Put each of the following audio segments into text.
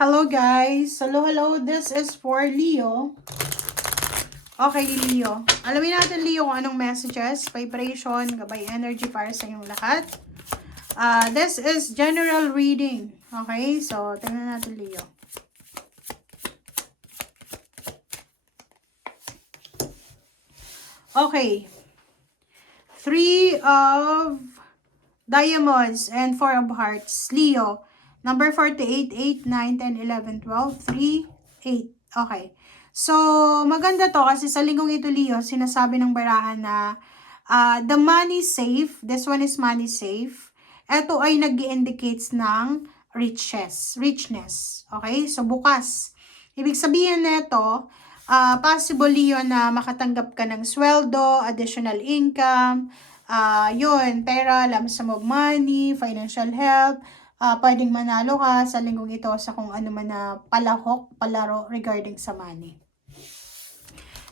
Hello guys! Hello! This is for Leo. Okay, Leo. Alamin natin, Leo, kung anong messages, vibration, gabay energy para sa inyong lahat. This is general reading. Okay? So, tingnan natin, Leo. Okay. 3 of Diamonds and 4 of Hearts. Leo. Number 48, 8, 9, 10, 11, 12, 3, 8. Okay. So, maganda to kasi sa linggong ito, Leo, sinasabi ng barahan na the money safe. This one is money safe. Ito ay nag-indicates ng richness. Okay? So, bukas. Ibig sabihin nito, possible, Leo, na makatanggap ka ng sweldo, additional income, yun, pera, lump sum of money, financial help, pwedeng manalo ka sa linggong ito sa kung ano man na palaro regarding sa money.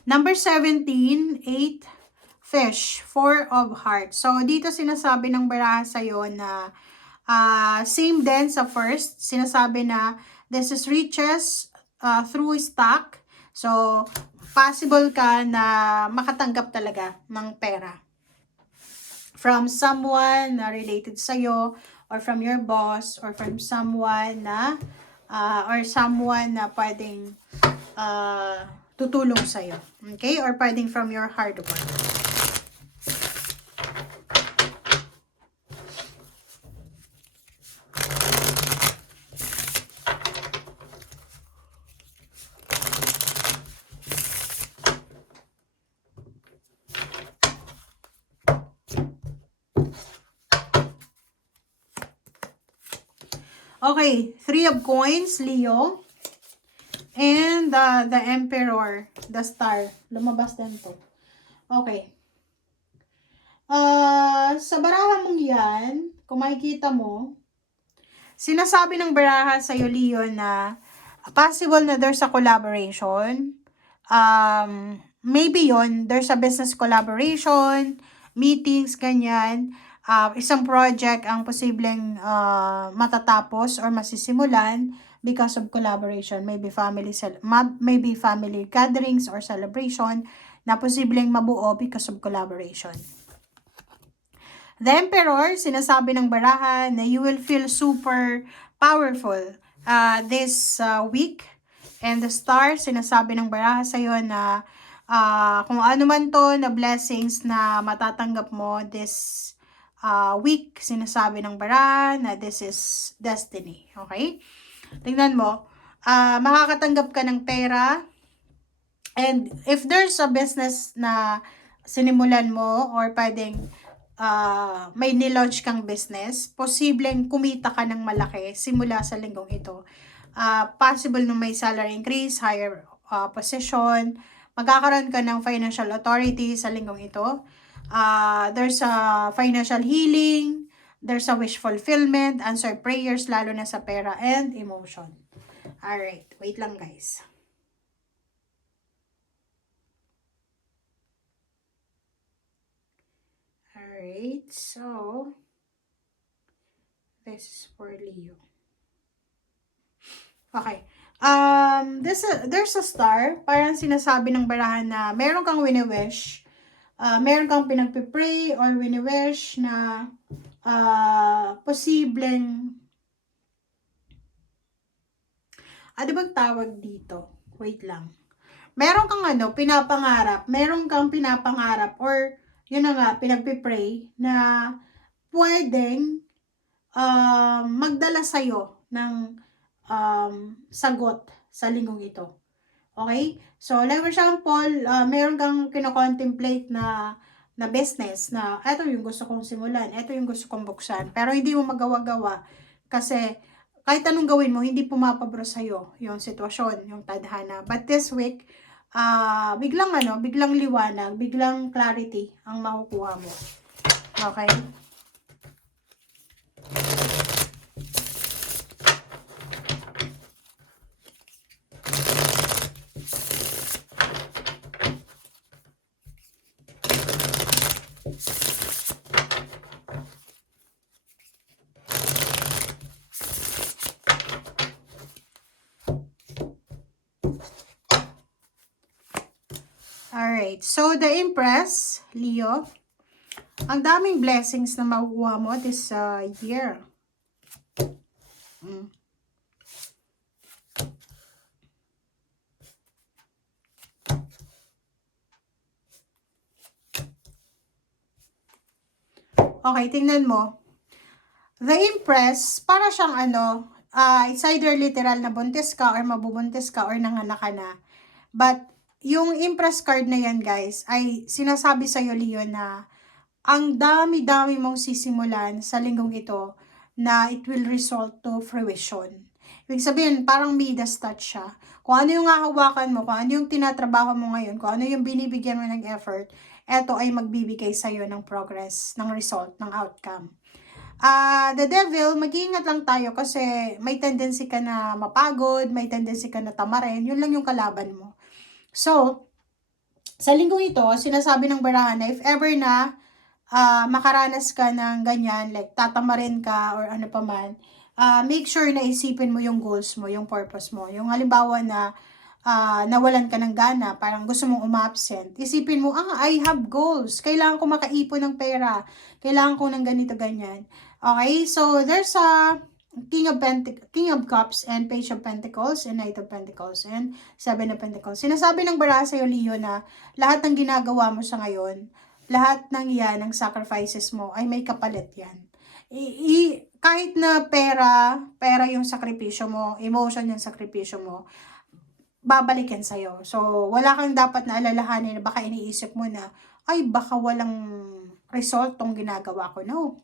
Number 17, 8, fish, 4 of hearts. So, dito sinasabi ng baraha sa'yo na same din sa first, sinasabi na this is riches through stock. So, possible ka na makatanggap talaga ng pera from someone na related sa'yo, or from your boss, or from someone na, pwedeng tutulong sa'yo. Okay? Or pwedeng from your hard work. Okay, 3 of coins, Leo. And the Emperor, the Star. Lumabas din to. Okay. Sa baraha mong yan, kung makikita mo, sinasabi ng baraha sa'yo, Leo, na possible na there's a collaboration. Maybe yon, there's a business collaboration, meetings, ganyan. Isang project ang posibleng matatapos or masisimulan because of collaboration. Maybe family gatherings or celebration na posibleng mabuo because of collaboration. The Emperor, sinasabi ng baraha na you will feel super powerful this week. And the Star, sinasabi ng baraha sa'yo na kung ano man to na blessings na matatanggap mo this week, sinasabi ng baraha na this is destiny. Okay? Tingnan mo, makakatanggap ka ng pera. And if there's a business na sinimulan mo or pwedeng may nilaunch kang business, posibleng kumita ka ng malaki simula sa linggong ito. Possible na may salary increase, higher position, magkakaroon ka ng financial authority sa linggong ito. There's a financial healing, there's a wish fulfillment, answer prayers, lalo na sa pera and emotion. Alright, wait lang guys. Alright, so this is for Leo. Okay. There's a star. Parang sinasabi ng barahan na meron kang wini-wish. Meron kang pinagpipray or wini-wish na posibleng ano bang tawag dito? Wait lang. Meron kang pinapangarap or yun na nga, pinagpipray na pwedeng magdala sa'yo ng sagot sa linggong ito. Okay? So, like for example, meron kang kino-contemplate na business na eto yung gusto kong simulan, eto yung gusto kong buksan, pero hindi mo magawa-gawa kasi kahit anong gawin mo, hindi pumapabro sa'yo yung sitwasyon, yung tadhana. But this week, biglang liwanag, biglang clarity ang makukuha mo. Okay? Great. So, the Empress, Leo, ang daming blessings na makukuha mo this year. Okay, tingnan mo. The Empress, para siyang it's either literal na buntis ka or mabubuntis ka or nanganak ka na. But, yung Empress card na yan, guys, ay sinasabi sa'yo, Leo, na ang dami-dami mong sisimulan sa linggong ito na it will result to fruition. Ibig sabihin, parang Midas touch siya. Kung ano yung hahawakan mo, kung ano yung tinatrabaho mo ngayon, kung ano yung binibigyan mo ng effort, eto ay magbibigay sa'yo ng progress, ng result, ng outcome. The devil, mag-iingat lang tayo kasi may tendency ka na mapagod, may tendency ka na tamarin, yun lang yung kalaban mo. So, sa linggong ito, sinasabi ng barahan na if ever na makaranas ka ng ganyan, like tatamarin ka or ano pa man, make sure na isipin mo yung goals mo, yung purpose mo. Yung halimbawa na nawalan ka ng gana, parang gusto mong umabsent, isipin mo, I have goals. Kailangan ko makaipon ng pera. Kailangan ko ng ganito, ganyan. Okay, so there's a King of Cups and Page of Pentacles and Knight of Pentacles and Seven of Pentacles. Sinasabi ng baraha sa'yo, Leo, na lahat ng ginagawa mo sa ngayon, lahat ng yan, ng sacrifices mo, ay may kapalit yan. Kahit na pera yung sakripisyo mo, emotion yung sakripisyo mo, babalik yan sa'yo. So, wala kang dapat na alalahanin na baka iniisip mo na, ay, baka walang result tong ginagawa ko. No.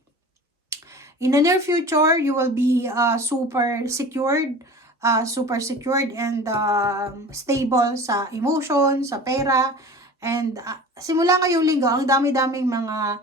In the near future, you will be super secured and stable sa emotion, sa pera. And simula ngayong linggo, ang dami-daming mga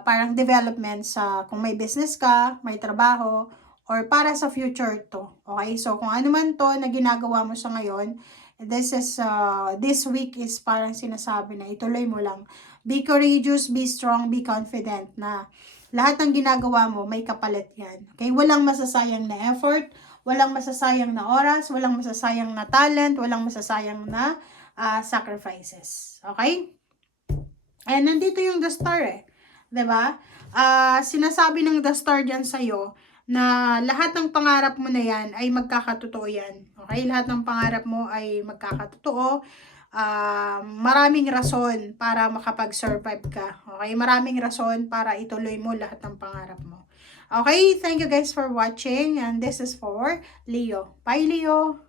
parang development sa kung may business ka, may trabaho, or para sa future to. Okay? So, kung ano man to na ginagawa mo sa ngayon, this week is parang sinasabi na ituloy mo lang. Be courageous, be strong, be confident na lahat ng ginagawa mo, may kapalit yan. Okay? Walang masasayang na effort, walang masasayang na oras, walang masasayang na talent, walang masasayang na sacrifices. Okay? And nandito yung The Star eh. 'Di ba? Sinasabi ng The Star dyan sa'yo na lahat ng pangarap mo na yan ay magkakatotoo yan. Okay? Lahat ng pangarap mo ay magkakatotoo. Maraming rason para makapag-survive ka. Okay? Maraming rason para ituloy mo lahat ng pangarap mo. Okay? Thank you guys for watching. And this is for Leo. Bye, Leo!